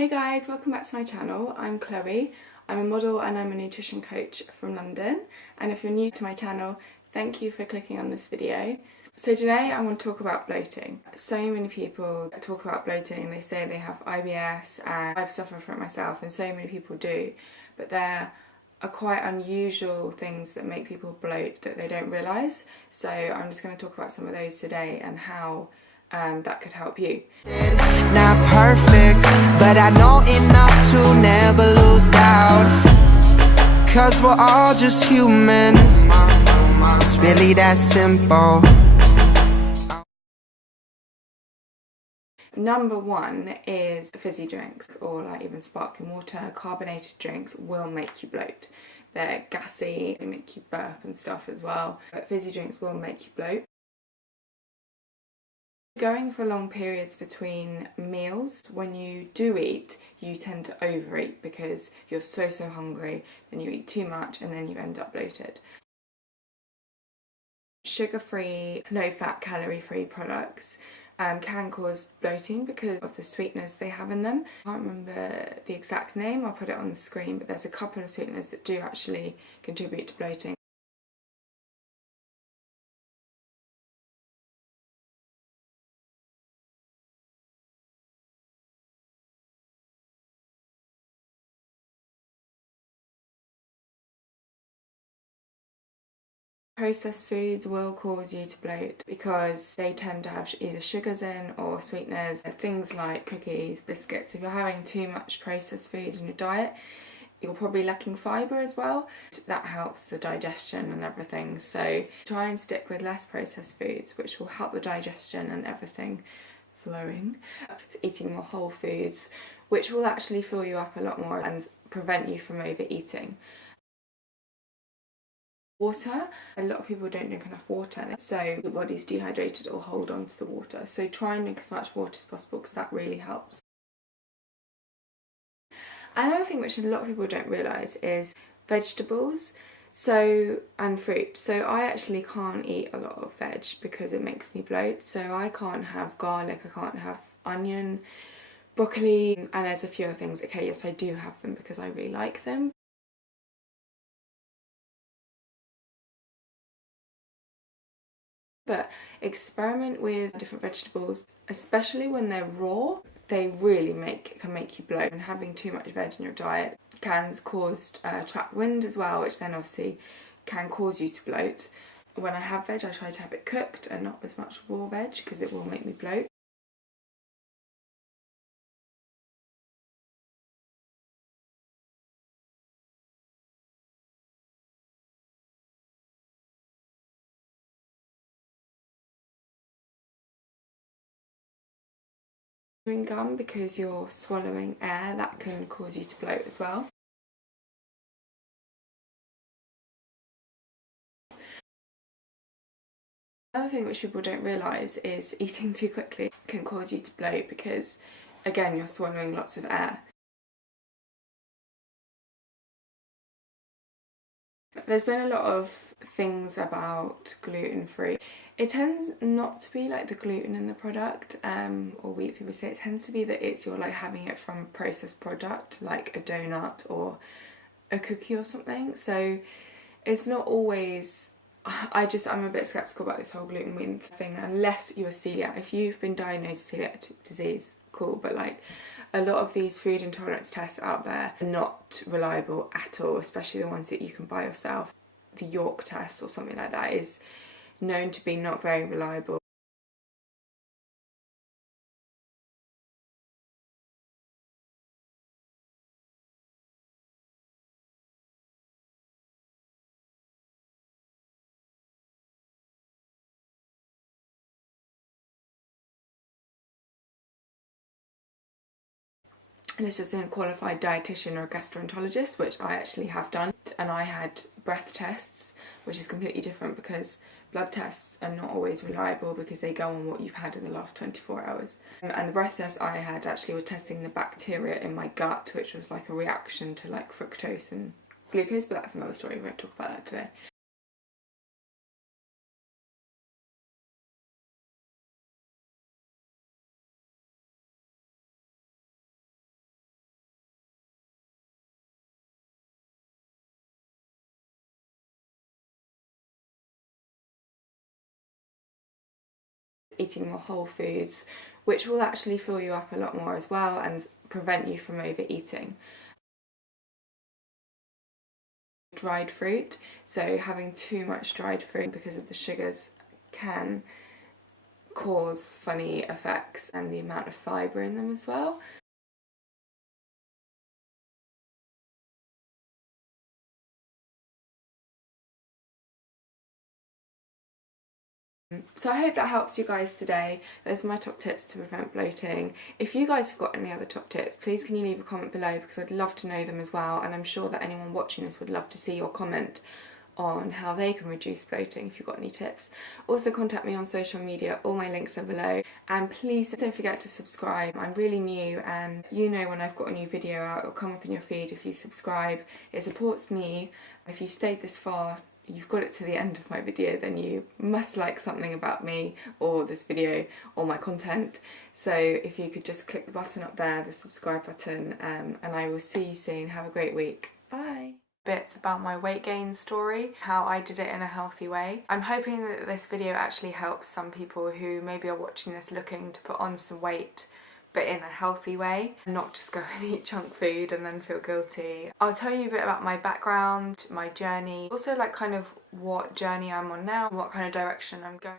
Hey guys, welcome back to my channel. I'm Chloe. I'm a model and I'm a nutrition coach from London. And if you're new to my channel, thank you for clicking on this video. So today I want to talk about bloating. So many people talk about bloating, they say they have IBS, and I've suffered from it myself, and so many people do. But there are quite unusual things that make people bloat that they don't realise. So I'm just going to talk about some of those today and how that could help you. Not perfect, but I know enough to never lose doubt. 'Cause we're all just human. It's really that simple. Number one is fizzy drinks, or like even sparkling water. Carbonated drinks will make you bloat. They're gassy, they make you burp and stuff as well, but fizzy drinks will make you bloat. Going for long periods between meals, when you do eat, you tend to overeat because you're so hungry, then you eat too much and then you end up bloated. Sugar-free, low-fat, calorie-free products can cause bloating because of the sweeteners they have in them. I can't remember the exact name, I'll put it on the screen, but there's a couple of sweeteners that do actually contribute to bloating. Processed foods will cause you to bloat because they tend to have either sugars in or sweeteners. Things like cookies, biscuits. If you're having too much processed food in your diet, you're probably lacking fibre as well. That helps the digestion and everything. So try and stick with less processed foods, which will help the digestion and everything flowing. So eating more whole foods, which will actually fill you up a lot more and prevent you from overeating. Water. A lot of people don't drink enough water, so your body's dehydrated, or hold on to the water. So try and drink as much water as possible because that really helps. Another thing which a lot of people don't realise is vegetables and fruit. So I actually can't eat a lot of veg because it makes me bloat. So I can't have garlic, I can't have onion, broccoli, and there's a few other things. Okay, yes, I do have them because I really like them. But experiment with different vegetables, especially when they're raw. They really can make you bloat, and having too much veg in your diet can cause trapped wind as well, which then obviously can cause you to bloat. When I have veg, I try to have it cooked and not as much raw veg because it will make me bloat. Chewing gum, because you're swallowing air, that can cause you to bloat as well. Another thing which people don't realise is eating too quickly can cause you to bloat because, again, you're swallowing lots of air. There's been a lot of things about gluten-free. It tends not to be like the gluten in the product, or wheat, people say. It tends to be that you're like having it from a processed product, like a donut or a cookie or something. So it's not always... I'm a bit sceptical about this whole gluten thing, unless you're celiac. If you've been diagnosed with celiac disease, cool, but like a lot of these food intolerance tests out there are not reliable at all, especially the ones that you can buy yourself. The York test or something like that is known to be not very reliable. And it's just a qualified dietitian or a gastroenterologist, which I actually have done. And I had breath tests, which is completely different because blood tests are not always reliable because they go on what you've had in the last 24 hours. And the breath tests I had actually were testing the bacteria in my gut, which was like a reaction to like fructose and glucose, but that's another story, we won't talk about that today. eating more whole foods, which will actually fill you up a lot more as well and prevent you from overeating. Dried fruit, so having too much dried fruit because of the sugars can cause funny effects, and the amount of fibre in them as well. So I hope that helps you guys today. Those are my top tips to prevent bloating. If you guys have got any other top tips, please can you leave a comment below, because I'd love to know them as well, and I'm sure that anyone watching this would love to see your comment on how they can reduce bloating if you've got any tips. Also contact me on social media, all my links are below, and please don't forget to subscribe. I'm really new, and you know when I've got a new video out, it'll come up in your feed if you subscribe. It supports me. If you stayed this far, you've got it to the end of my video, then you must like something about me or this video or my content. So if you could just click the button up there, the subscribe button, and I will see you soon. Have a great week. Bye. Bit about my weight gain story, how I did it in a healthy way. I'm hoping that this video actually helps some people who maybe are watching this looking to put on some weight, but in a healthy way, not just go and eat junk food and then feel guilty. I'll tell you a bit about my background, my journey, also like kind of what journey I'm on now, what kind of direction I'm going.